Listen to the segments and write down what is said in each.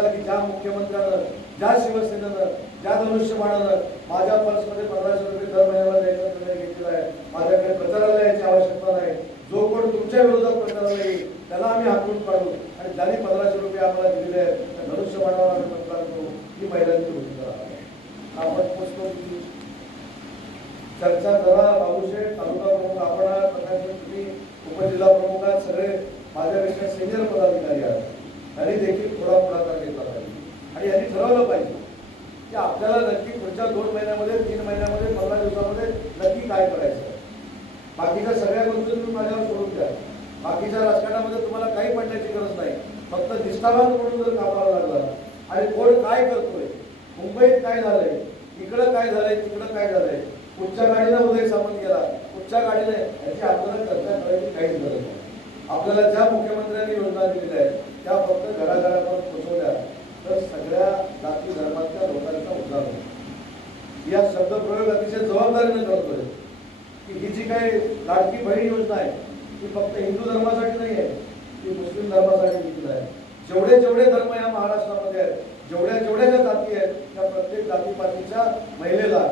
सांगायला की ज्या मुख्यमंत्र्यानं ज्या शिवसेनेनं ज्या धनुष्यबाणानं माझ्या पर्समध्ये पंधराशे रुपये दर महिन्याला द्यायचा निर्णय घेतलेला आहे माझ्याकडे प्रचाराला यायची आवश्यकता नाही जो कोण तुमच्या विरोधात प्रचाराला येईल त्याला आम्ही हाकून पाडू आणि ज्यांनी पंधराशे रुपये आम्हाला दिलेले आहेत त्या धनुष्यबाणावर आम्ही मतदान करू ही महिलांची भूमिका आपण पोचतो चर्चा करा बाबूशेठ तालुका प्रमुख आपण प्रकाश तुम्ही उपजिल्हा प्रमुख आहात सगळे. माझ्यापेक्षा सिनियर पदाधिकारी आहात. त्यांनी देखील थोडा पुढाकार आणि यांनी ठरवलं पाहिजे की आपल्याला नक्की पुढच्या दोन महिन्यामध्ये तीन महिन्यामध्ये पंधरा दिवसामध्ये नक्की काय करायचं आहे. बाकीच्या सगळ्या गोष्टी तुम्ही माझ्यावर सोडून द्या. बाकीच्या राजकारणामध्ये तुम्हाला काही पडण्याची गरज नाही. फक्त दिसताना म्हणून जर कामाला लागला आणि कोण काय करतोय मुंबईत काय झालंय इकडं काय झालंय तिकडं काय झालंय कुठच्या गाडीनं उदय सामंत गेला कुठच्या गाडीने याची आपल्याला चर्चा करायची काहीच गरज नाही. आपल्याला ज्या मुख्यमंत्र्यांनी योजना दिलेल्या आहेत त्या फक्त घराघरापर्यंत पोहोचवल्या तर सगळ्या जाती धर्माच्या लोकांचा उद्धार होईल या शब्दप्रयोग अतिशय जबाबदारीने करतोय. की ही जी काही लाडकी बहीण योजना आहे ती फक्त हिंदू धर्मासाठी नाही आहे ती मुस्लिम धर्मासाठी देखील आहे. जेवढे जेवढे धर्म या महाराष्ट्रामध्ये आहेत जेवढ्या जेवढ्या ज्या जाती आहेत त्या प्रत्येक जातीपातीच्या महिलेला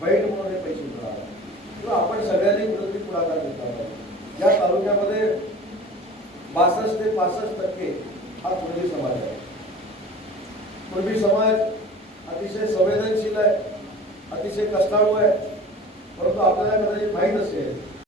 बहीण म्हणून हे पैसे मिळाले किंवा आपण सगळ्यांनी कुठेतरी पुढाकार घेतला या तालुक्यामध्ये बासष्ट ते पासष्ट टक्के हा कुणबी समाज आहे. कुणबी समाज अतिशय संवेदनशील आहे. अतिशय कष्टाळू आहे. परंतु आपल्याला कदाचित माहीत असेल